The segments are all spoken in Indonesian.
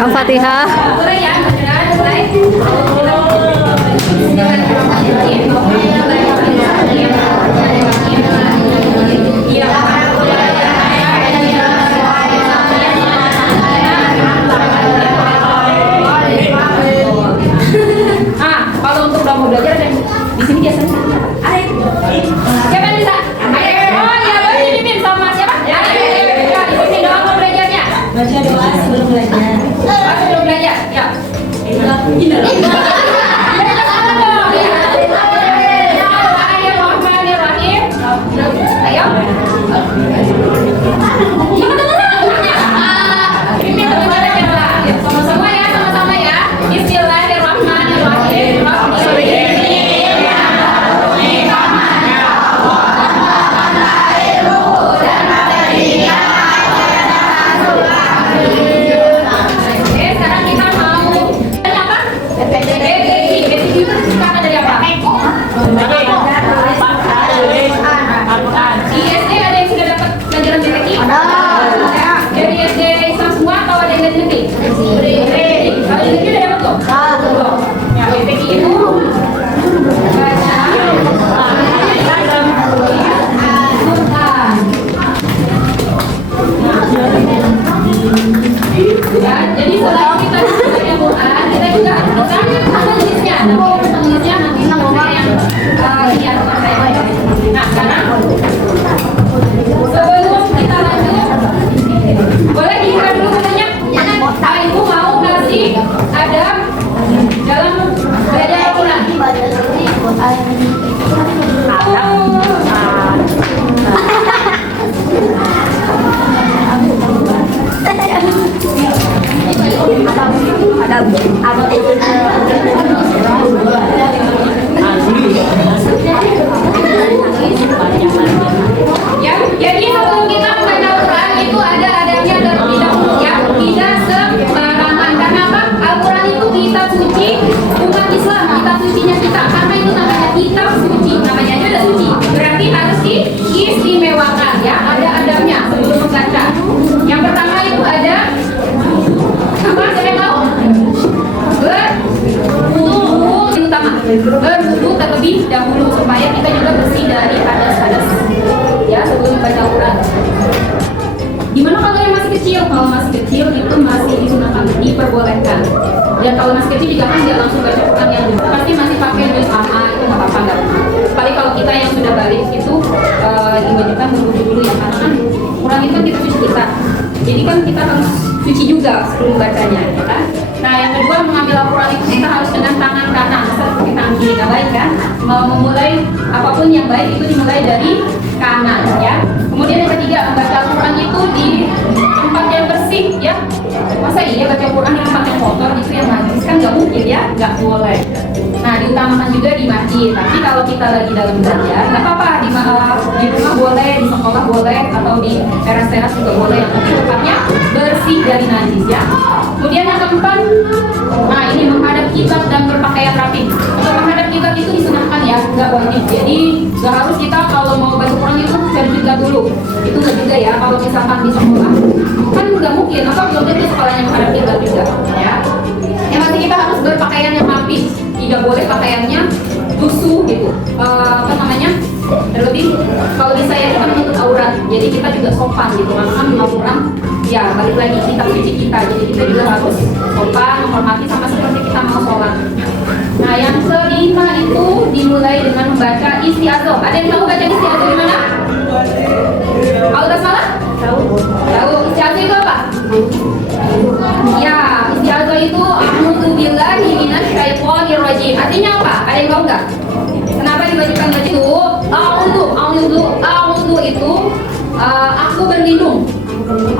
Al-Fatihah. Kalau untuk kamu belajar dan di sini biasanya siapa yang bisa? Oh ya, boleh dipimpin sama siapa? Dipimpin doa mau belajarnya. Baca doa sebelum belajar. Sebelum belajar, ya. Jadi setelah kita belajar Quran, kita juga harus menulisnya. Menulisnya nanti sama saya yang Nah, sekarang sebelum kita lanjut, boleh dibuka dulu katanya. Ibu mau ngasih adab dalam belajar Quran. Ya, jadi sebelum kita membaca Quran itu ada adabnya terlebih dahulu ya. Tidak sembarangan. Karena apa? Al-Quran itu kitab suci umat Islam, kitab sucinya kita. Karena itu namanya kitab suci, namanya aja udah suci. Berarti harus diistimewakan ya. Ada adabnya sebelum membaca. Yang pertama itu ada apa? Saya mau berwudu utama. Berwudu terlebih dahulu supaya kita juga bersih dari hadas-hadas ya sebelum membaca Quran. Gimana kalau yang masih kecil? Kalau masih kecil itu masih disunahkan, diperbolehkan. Dan kalau masih kecil juga kan dia langsung baca Quran yang dulu. Pasti masih pakai juz amma itu nggak apa-apa nggak. Paling kalau kita yang sudah balik itu diwajibkan berwudu dulu ya, karena kan Quran itu kan kita suci kita. Jadi kan kita harus cuci juga sebelum bacanya, ya kan? Nah, yang kedua mengambil Al-Quran itu kita harus dengan tangan kanan, seperti tangan kiri nggak baik kan? Mau memulai apapun yang baik itu dimulai dari kanan, ya. Kemudian yang ketiga membaca Al-Quran itu di tempat yang bersih, ya. Masa iya baca Quran di tempat yang kotor gitu yang najis kan nggak mungkin ya, nggak boleh. Nah, diutamakan juga di masjid. Tapi kalau kita lagi dalam belajar, nggak apa-apa di rumah boleh, di sekolah boleh, atau di teras-teras juga boleh. Tapi tempatnya bersih dari najis ya. Kemudian yang keempat, nah ini menghadap kiblat dan berpakaian rapi. Untuk menghadap kiblat itu disunahkan ya, nggak wajib. Jadi nggak harus kita kalau mau baca Quran itu cari kiblat dulu. Itu nggak juga ya. Kalau misalkan di sekolah, kan nggak mungkin. Apa belum tentu sekolahnya menghadap kiblat juga ya. Yang pasti kita harus berpakaian yang rapi. Tidak boleh pakaiannya lusuh gitu. Apa namanya? Terlebih kalau di saya kita menutup aurat, jadi kita juga sopan gitu. Karena kan orang ya balik lagi kita suci kita, jadi kita juga harus sopan, menghormati sama seperti kita mau sholat. Nah yang kelima itu dimulai dengan membaca isti'adzah. Ada yang tahu baca isti'adzah gimana? Tahu basmalah? Tahu. Tahu. Isti'adzah itu apa? Ya, isti'adzah itu a'udzu billahi minasyaitonir rajim. Artinya apa? Ada yang tahu nggak? Kenapa dibacakan begitu? A'udzu itu aku berlindung.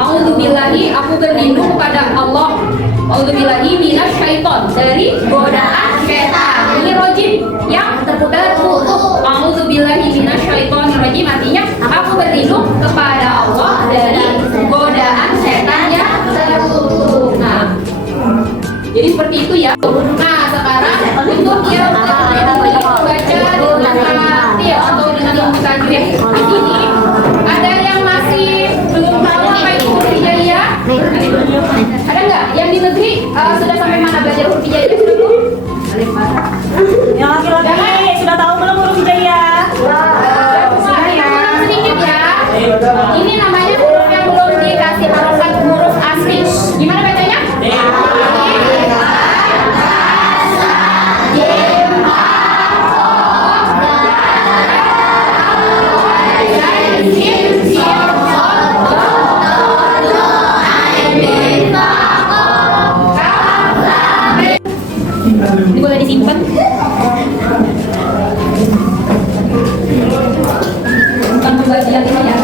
A'udzu billahi, aku berlindung kepada Allah. A'udzu billahi minasyaiton, dari godaan setan. Ini rajim yang tertutup. A'udzu billahi minasyaitonir rajim artinya aku berlindung kepada Allah dari godaan setan yang tertutup. Nah, jadi seperti itu ya. Nah, sekarang untuk yang baca dengan tartil atau dengan ilmu tajwid. Di sini ada yang masih belum tahu apa itu huruf hijaiyah? Ada nggak? Yang di negeri sudah sampai mana belajar huruf hijaiyah? Sudah belum? Yang laki-laki sudah tahu belum huruf hijaiyah? Sudah ya. Sedikit ya. Ini namanya huruf yang belum dikasih harokat huruf asli. Gimana bacanya? Ini boleh disimpan. Bukan pembagian ini ya.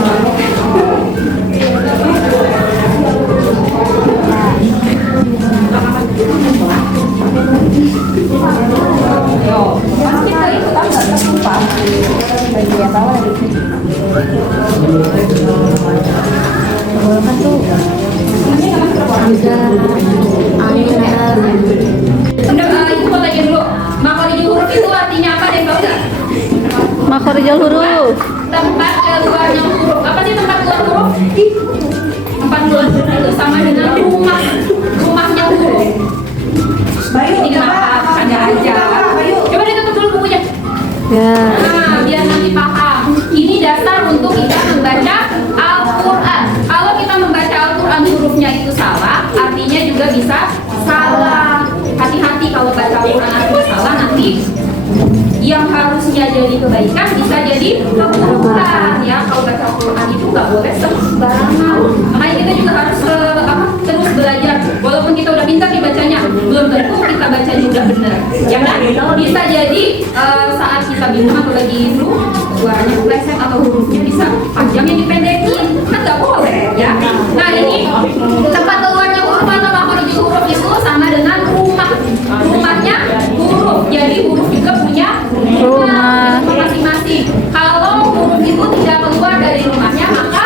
Yo, pas kita itu kan nggak terlupa. Bagian bawah lagi. Apa tuh? Ini kan itu mau tanya dulu. Makhorijul huruf itu artinya apa? Ada yang tahu nggak? Makhorijul huruf. Tempat keluarnya huruf. Apa sih tempat keluar huruf? Tempat keluar huruf itu sama dengan rumahnya huruf. Ini kenapa? Ada aja. Coba ditutup dulu bukunya. Ya. Nah, biar nanti paham. Ini dasar untuk kita membaca Al-Quran. Kalau kita membaca Al-Quran hurufnya itu salah, artinya juga bisa salah. Hati-hati kalau baca Al-Quran artinya salah, nanti yang harusnya jadi kebaikan bisa jadi keburukan ya. Kalau baca Al-Quran itu nggak boleh sembarangan. Makanya kita juga harus terus belajar. Walaupun kita udah pintar nih bacanya, belum tentu kita baca juga benar. Ya kan? Bisa jadi saat kita bingung atau lagi itu suaranya kepleset atau hurufnya bisa panjang yang dipendekin, kan nggak boleh ya. Nah ini tempat keluarnya huruf atau makhorijul huruf itu sama dengan rumahnya huruf. Jadi huruf juga punya rumah masing-masing. Kalau huruf itu tidak keluar dari rumahnya, maka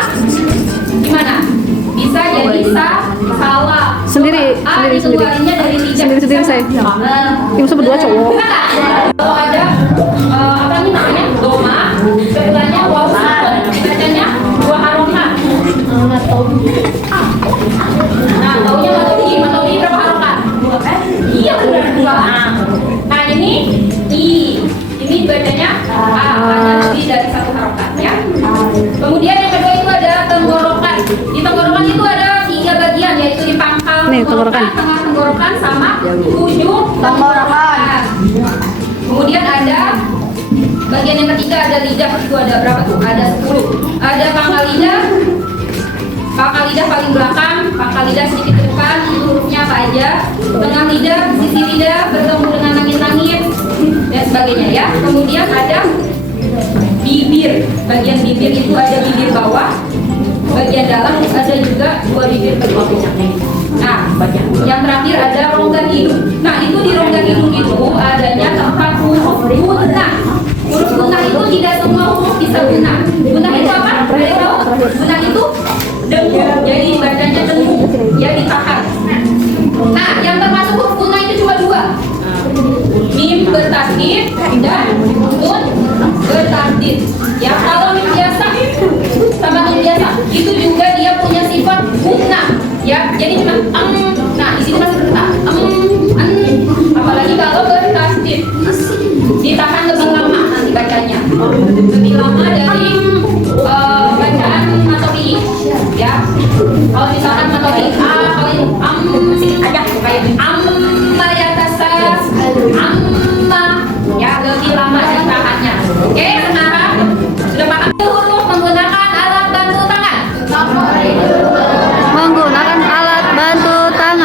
gimana? Bisa jadi salah. Sendiri Keluarnya dari lidah. Sendiri saya. Tim berdua cowok. Kalau ada apa nih namanya? Doma, sebelahnya waw sukun, bacanya dua harokat. Nah, taunya nggak tahu berapa harokat? Iya benar dua. Nah ini bacanya ada lebih dari satu harokat ya. Kemudian yang kedua itu ada tenggorokan. Di tenggorokan itu ada 3 bagian, yaitu di pangkal tenggorokan, tengah tenggorokan, sama ujung tenggorokan. Kemudian ada bagian yang ketiga, ada lidah. Itu ada berapa tuh? Ada 10. Ada pangkal lidah paling belakang, pangkal lidah sedikit ke depan. Itu hurufnya apa aja? Tengah lidah, sisi lidah bertemu dengan langit-langit dan sebagainya ya. Kemudian ada bibir. Bagian bibir itu ada bibir bawah, bagian dalam ada juga 2 bibir berikutnya. Nah, yang terakhir ada rongga hidung. Nah, itu di rongga hidung itu adanya tempat huruf gunah. Huruf gunah itu tidak semua huruf bisa gunah. Gunah itu apa? Gunah itu dengung. Jadi bacanya dengung, ya ditahan. Nah, yang termasuk huruf gunah itu cuma 2. Mim bertasdid dan nun bertasdid. Ya, kalau mim biasa sama nun biasa itu juga dia punya sifat gunah. Ya, jadi cuma nah di sini masih bergetar. Apalagi kalau bertasdid ditahan lebih lama nanti bacanya. Lebih lama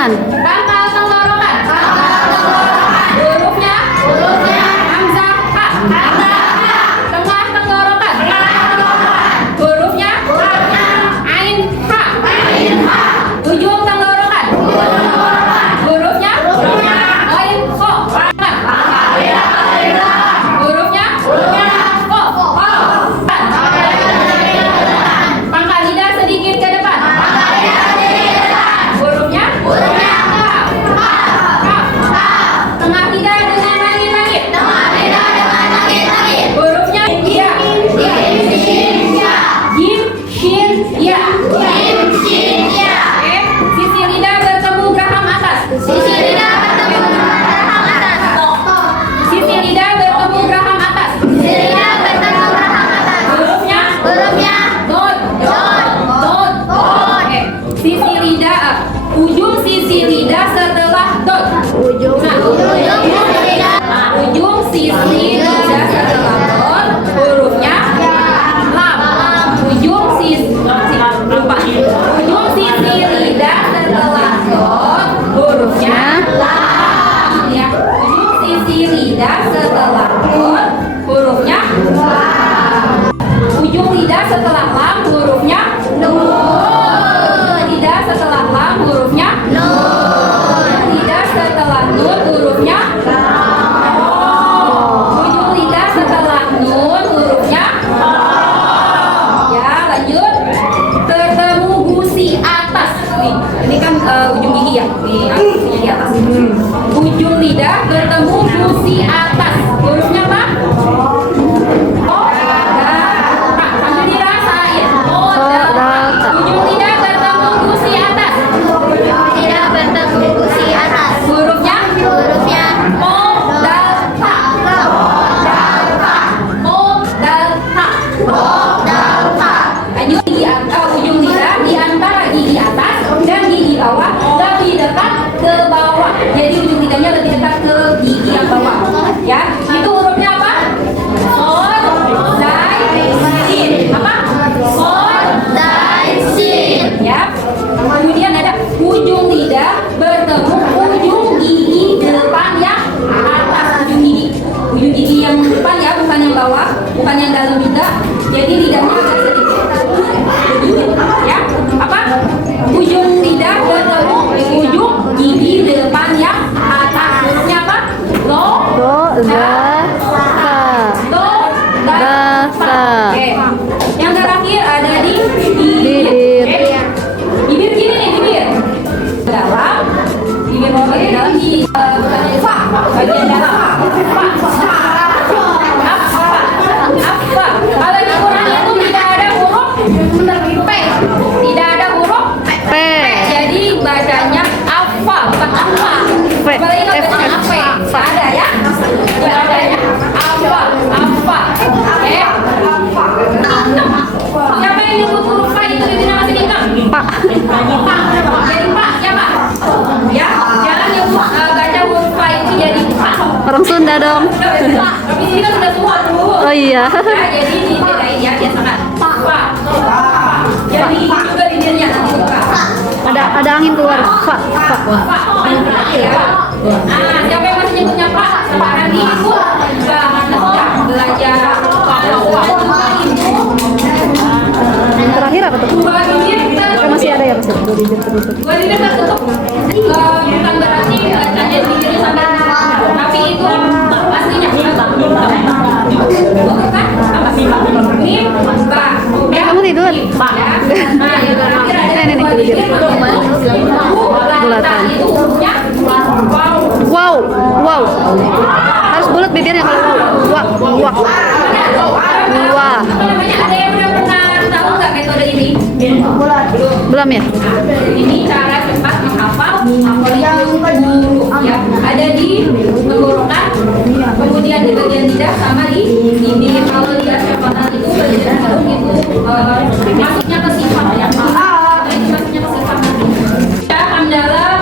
tenggorokan. Pangkal tenggorokan. Hurufnya hamzah ha. Tengah tenggorokan. Hurufnya ain ha. Ujung tenggorokan. Hurufnya ain kho. Hurufnya ko. Pangkal lidah sedikit ke depan. Hurufnya kaf. Tengah lidah dengan langit-langit. Hurufnya ya. Jim, shin, ya. Sisi lidah bertemu geraham atas. Sisi lidah bertemu geraham atas. Hurufnya dot. Oke. Sisi lidah, ujung sisi lidah setelah dot. Ujung sisi lidah setelah dot. Hurufnya lam. Ujung sisi lidah setelah dot. Hurufnya lam. Ya. Ujung sisi lidah setelah dot. Hurufnya lam. Ujung lidah setelah lam. Hurufnya nun. Lidah setelah lam. Hurufnya nun. Lidah setelah nun. Hurufnya ujung lidah setelah nun. Hurufnya ya. Lanjut. Bertemu gusi atas. Nih, ini kan ujung gigi ya. Nih, gusinya di atas. Ujung lidah bertemu gusi atas. Hurufnya apa? Sambil dirasain. Ujung lidah bertemu gusi atas. Hurufnya mo dal ta. Lanjut, ujung lidah di antara gigi atas dan gigi bawah lebih dekat ke bawah. Jadi ujung lidahnya lebih dekat ke gigi yang bawah. Ya, itu hurufnya apa? Son, dai, sin. Apa? Son, dai, sin. Ya. Kemudian ada ujung lidah bertemu ujung gigi depan yang atas. Ujung gigi yang depan ya, bukan yang bawah, bukan yang dalam lidah. Jadi lidahnya agak sedikit. Ya. Apa? Ujung lidah bertemu ujung gigi depan yang atas. Hurufnya apa? Lo, Sa. Oke. Yang terakhir ada di bibir. Oke. Bibir gini nih, bibir. Dalam. Bibir mau bagian dalam di bagian dalam. Apa? Kalau di Quran itu tidak ada huruf P. Tidak ada huruf P. Jadi bacanya apa, bukan apa. P. Apalagi kalau bacanya apa? Ada ya? Tidak ada ya? Apa? Oke. Siapa yang nyebut huruf P itu di nama sedikit? Pak. Pak. Jadi Pak, siapa? Ya, jangan nyebut baca huruf P itu jadi Pak. Orang Sunda dong. Tapi ini kan sudah tua dulu. Oh iya. Ya, jadi dibedain ya, biasakan. Pak. Jadi juga bibirnya nanti buka. Ada angin keluar. Pak. Pak. Ya. Nah, siapa yang masih nyebutnya Pak? Sekarang ibu belajar Yang terakhir apa tuh? dua bibir tertutup. Masih ada ya masih. Dua bibir tertutup. Dua bibir tertutup. Bukan berarti bacanya bibirnya sampai tapi itu aslinya bukan kan? Apa sih Pak? Ini Pak. Kamu tidur? Pak. Nah, yang terakhir ada Ini dua bibir bulatan. itu hurufnya Wow. Harus bulat bibirnya kalau wow. Wah. apa namanya? Ada yang udah pernah tahu nggak metode ini? Belum ya? Ini cara cepat menghafal huruf ya. Ada di tenggorokan, kemudian di bagian lidah sama di bibir. Kalau di asyafatal itu bagian huruf itu masuknya ke sifat ya. Masuknya ke sifat nanti. Ya, hamdalah,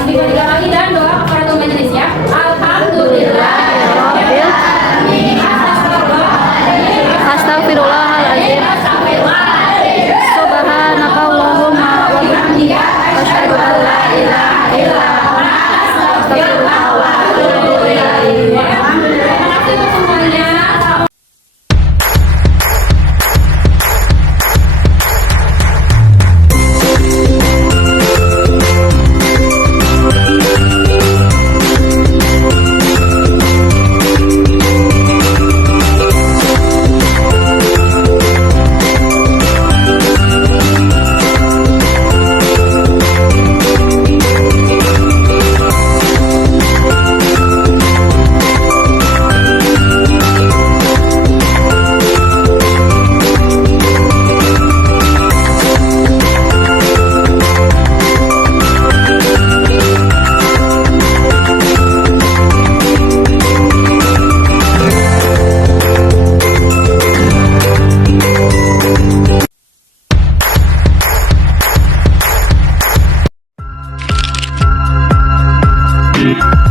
istighfar 3 kali dan doa kafaratul majelis ya. Alhamdulillah. Astagfirullahaladzim. Subhanakallahumma wa bihamdika asyhadu an Thank